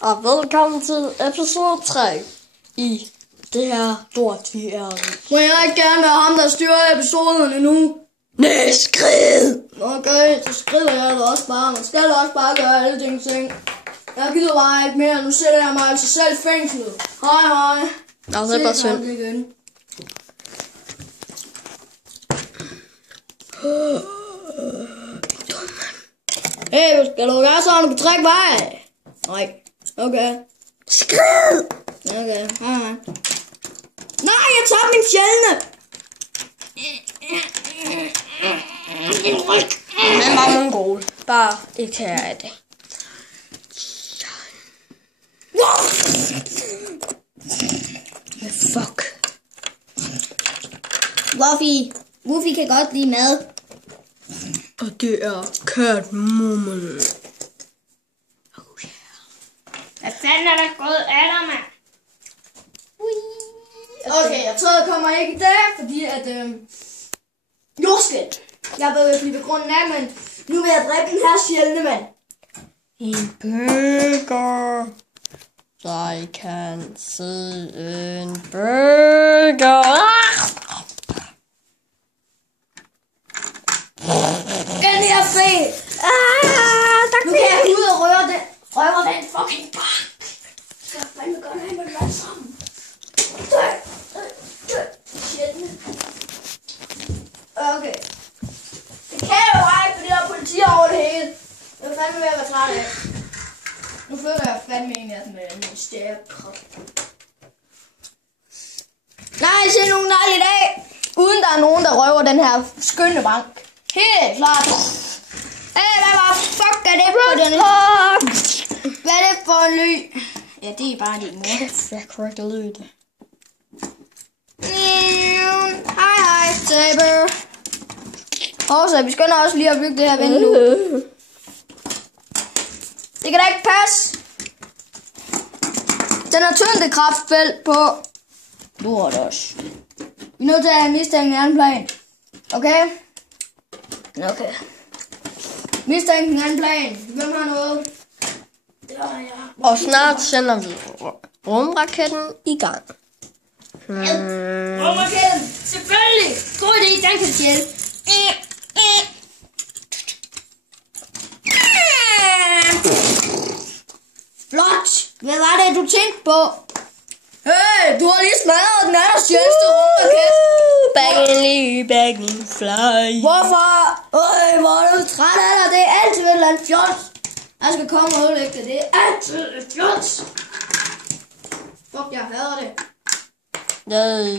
Og velkommen til episode 3 i det her lort, vi er i. Må jeg ikke gerne være ham, der styrer episoderne nu? Næh, skrid! Okay, så skriver jeg det også bare. Man skal også bare gøre alle de ting. Jeg gider bare ikke mere. Nu sætter jeg mig altså selv i fængslet. Hej, hej. Nå, det er bare synd. Igen. Hey, skal du gøre sådan, du kan trække vej? Nej. Okay. Skrid! Okay, hej. Nej, jeg tager min sjældne. Men bare mongol. Bare ikke her af det. Fuck. Woofy kan godt lide mad. Og det er katmummel. Hvad fanden er der gået af dig, mand? Okay, jeg tror, jeg kommer ikke i dag, fordi at jordskæld. Jeg ved ikke lige ved grunden af, men nu vil jeg dræbe den her sjældne mand. En burger. Jeg kan se en burger. Den her fe. Nu kan jeg gå ud og røre den fucking barn. Skal jeg fandme gøre det med dem alle sammen. Sjældne. Okay. Det kan jeg jo ikke, fordi der er politi over det hele. Jeg er fandme ved at være træt af. Nu føler jeg fandme en af dem med en stærk krop. Nej, se nogen nej i dag. Uden der er nogen, der røver den her skønne bank. Helt klart. Hvad fuck er det for den? Hvad er det for en lyd? Ja, det er bare din mor. Jeg kan ikke lide det. Hej, Saber. Så vi skynder også lige at bygge det her vindue. Det kan da ikke passe. Den har tyngdekraftfelt på. Lort også. Vi er nødt til at have mistænkt en anden plan. Okay? Okay. Mistænkt en anden plan. Hvem har noget? Det har jeg. Og snart sender vi rumraketten i gang. Rumraketten! Selvfølgelig! God idé, den kan tjæle. Flot! Hvad var det, du tænkte på? Hey, du har lige smadret den allersjælste rumraket. Bagging fly. Hvorfor? Hvor er du træt af dig? Det er altid et eller andet fjot. Jeg skal komme og ødelægge det. Det er altid et fjot. Fuck, jeg hader det. Nej.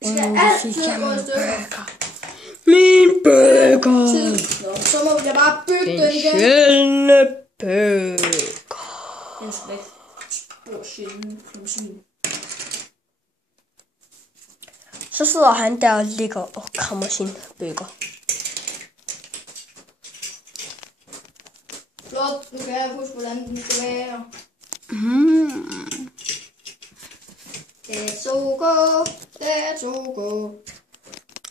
Det skal altid gå i stykker. Min burger. Så må jeg bare bygge den igen. Sjældne burger. Den skal væk. Spor sjældne. Så sidder han der og ligger og krammer sin burger. Flot, nu kan jeg huske, hvordan den skal være. Det er så godt. Det er så godt.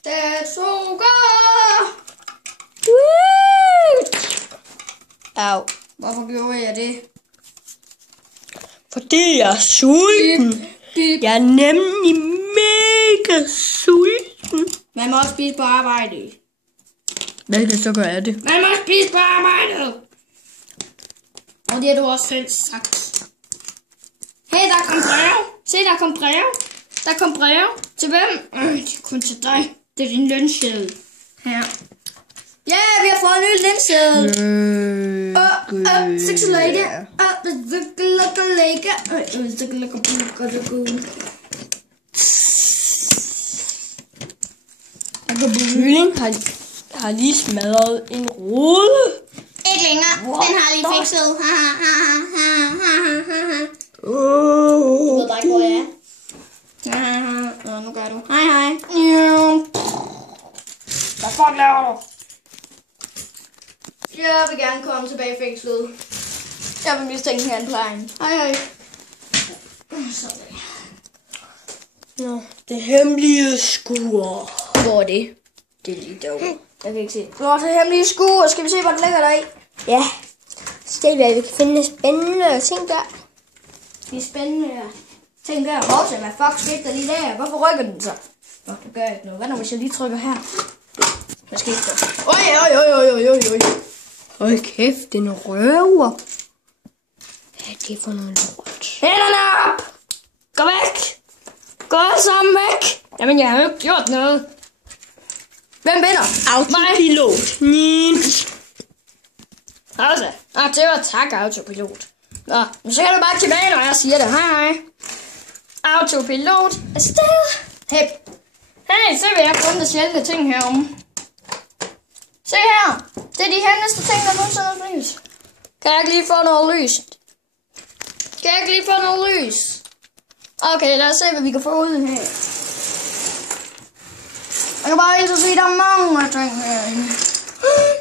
Det er så godt. Au. Hvorfor gjorde jeg det? Fordi jeg er sulten. Jeg er nemlig mega sulten. Man må også spise på arbejde. Hvad kan så gøre af det? Man må spise på arbejde. Og det har du også selv sagt. Hey, der kom brev. Se, der kom brev. Der kom brev. Til hvem? Det er kun til dig. Det er din lønseddel. Her. Ja, vi har fået en ny lønseddel. Sexy lady. Kylling har lige smadret en rude. Ikke længere. Den har lige fikset. Du ved bare ikke, hvor jeg er. Nu gør du. Hej. Hvad fuck laver du? Jeg vil gerne komme tilbage i fængslet. Jeg vil mistænke en anden plejen. Hej. Sådan. Nå, det hemmelige skur. Hvor er det? Det er lige derovre. Jeg kan ikke se. Hvor er det hemmelige skur? Skal vi se, hvad der ligger der i? Ja. Se hvad vi kan finde spændende ting der. Det er spændende her. Tænk der, Rosa, hvad fuck skete der lige der? Hvorfor rykker den så? Nå, det gør ikke noget. Hvad nu, hvis jeg lige trykker her? Hvad skete der? Oj. Hold kæft, det er en røver. Hvad er det for noget lort? Hænderne op! Gå væk! Gå alle sammen væk! Jamen, jeg har jo ikke gjort noget. Hvem vinder? Autopilot. Rosa. Det var tak, autopilot. Nå, så kan du bare tilbage, når jeg siger det. Hej. Autopilot afsted. Hey, se hvad jeg har fundet sjældne ting heromme. Se her. Det er de hændeste ting, der nogensinde er lys. Kan jeg ikke lige få noget lys? Okay, lad os se, hvad vi kan få ud her. Jeg kan bare ikke se, der er mange ting herinde.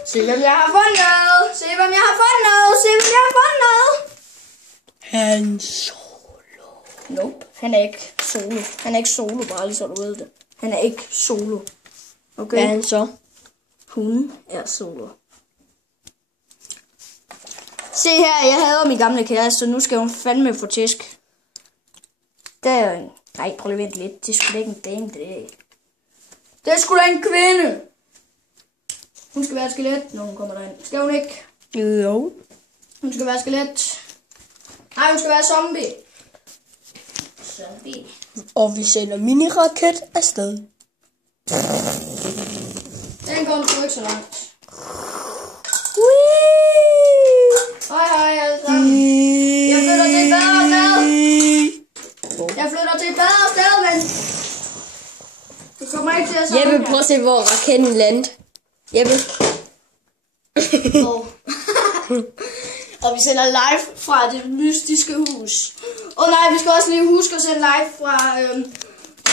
Se, hvem jeg har fundet. Han solo. Nope, han er ikke solo. Han er ikke solo, bare lige så du ved det. Han er ikke solo. Okay. Hvad er han så? Hun er solo. Se her, jeg hader min gamle kæreste, så nu skal hun fandme få tæsk. Der er en... Nej, prøv lige at vente lidt. Det er sgu da ikke en dame, det. Det er sgu da en kvinde. Hun skal være et skelet, når hun kommer derind. Skal hun ikke? Jo. Hun skal være skelet. Nej, hun skal være zombie. Zombie. Og vi sender mini-raket afsted. Den kommer sgu ikke så langt. Hej alle sammen. Jeg flytter til et bedre sted. Men du kommer ikke til at samle. Jeppe, prøv at se, hvor raketten landede. Jeppe. Og vi sender live fra det mystiske hus. Nej, vi skal også lige huske at sende live fra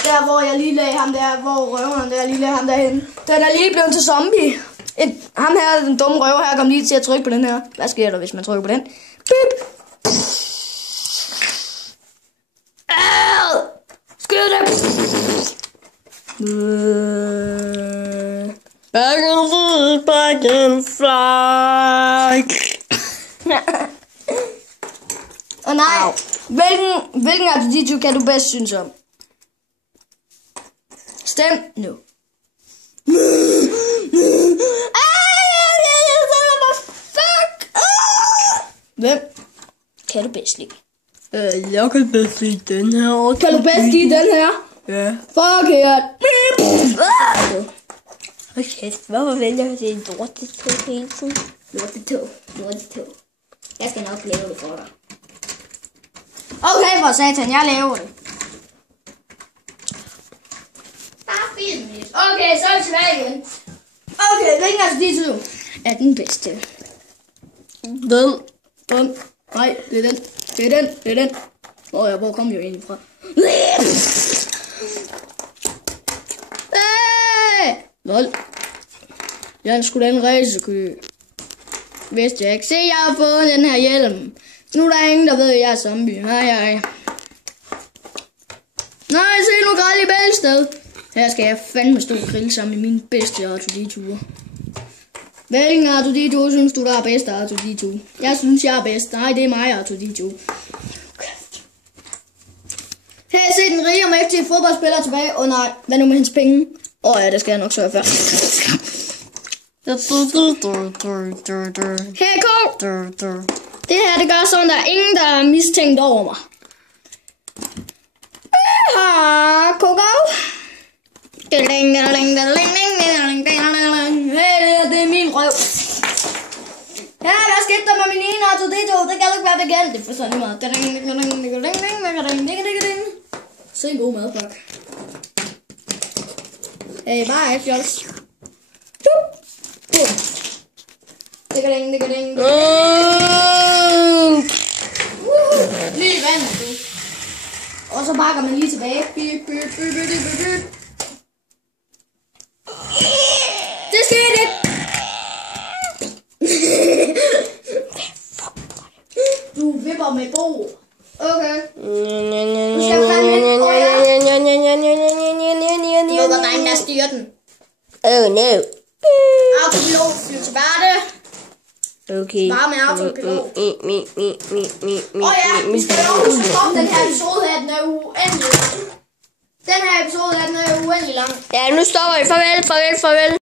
der, hvor jeg lige lagde ham der, hvor røveren der lige lagde ham derhen. Den er lige blevet til zombie. Ham her, den dumme røver her, kom lige til at trykke på den her. Hvad sker der, hvis man trykker på den? Bip! Skyd det! Back and fly. Og nej, hvilken af de to kan du bedst synes om? Stem nu. Hvem kan du bedst lide? Jeg kan bedst lide den her. Kan du bedst lide den her? Ja. Forkert. Okay, hvorfor vælger jeg det en lortetog hele tiden? Lortetog. Jeg skal nok lave det for dig. Okay, for satan, jeg laver det. Bare 4 minutter. Okay, så er vi tilbage igen. Okay, hvilken af de to er den bedste? Den. Nej, det er den. Hvor kom jeg egentlig fra? Lol. Jeg er sgu da en rejsekø. Vidste jeg ikke. Se, jeg har fået den her hjelm. Nu er der ingen, der ved, at jeg er zombie. Hej. Nej, se nu græl i Bælsted. Her skal jeg fandme stå og grille sammen med mine bedste R2-D2'er. Hvilken R2-D2 synes du, der er bedst R2-D2? Jeg synes, jeg er bedst. Nej, det er mig R2-D2. Her se den rige og mægtige fodboldspiller tilbage. Nej, hvad nu med hans penge? Ja, det skal jeg nok sørge for. Hey, Kål! Det her, det gør sådan, der er ingen, der er mistænkt over mig. Kål! Hey, det er min røv. Ja, hvad skete der med min ene R2-D2? Det kan du ikke være bekendt. Det forstår lige meget. Se en god madpakke. Hey, bye, fjols. Lige vand, du. Og så bakker man lige tilbage. Det skete ikke. Du vipper med bord. Okay. Nu skal jeg fandme ind. Nu går der en, der styrer den. Oh no. Autopilot, flyv til bærte. Okay. Bare med autopilot. Vi skal også stoppe den her episode her, den er uendelig lang. Den her episode her, den er uendelig lang. Ja, nu stopper vi. Farvel.